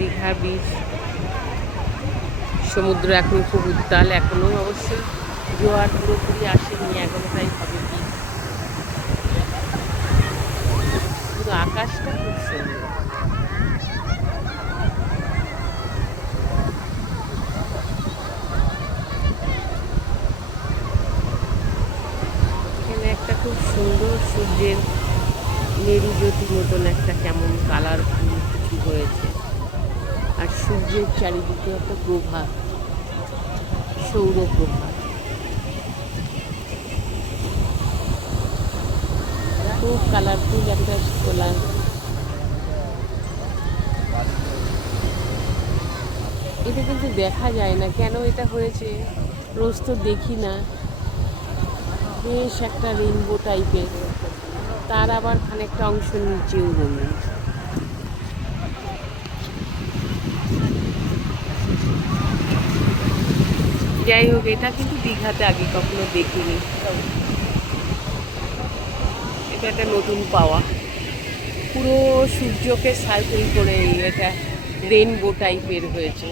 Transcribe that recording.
Digha beach. সমুদ্র এখন খুব উত্তাল, এখনো অবশ্য জোয়ার পুরোপুরি আসেনি, 11টাই হবে বিচ। পুরো আকাশটা খুব সুন্দর। এখানে একটা খুব সুন্দর সূর্যের মেরুজ্যোতি মতন একটা কেমন কালারফুল কিছু হয়েছে, আর সূর্যের চারিদিকে একটা প্রভা, সৌরপ্রভা, খুব কালারফুল একটা তোলা। এটা কিন্তু দেখা যায় না কেন এটা হয়েছে, রোজ তো দেখি না। বেশ একটা রেইনবো টাইপের, তার আবার খানিকটা অংশ নিচেও রঙিন। যাই হোক, এটা কিন্তু দীঘাতে আগে কখনো দেখিনি, এটা একটা নতুন পাওয়া। পুরো সূর্যকে সার্কেল করে এটা রেইনবো টাইপের হয়েছে।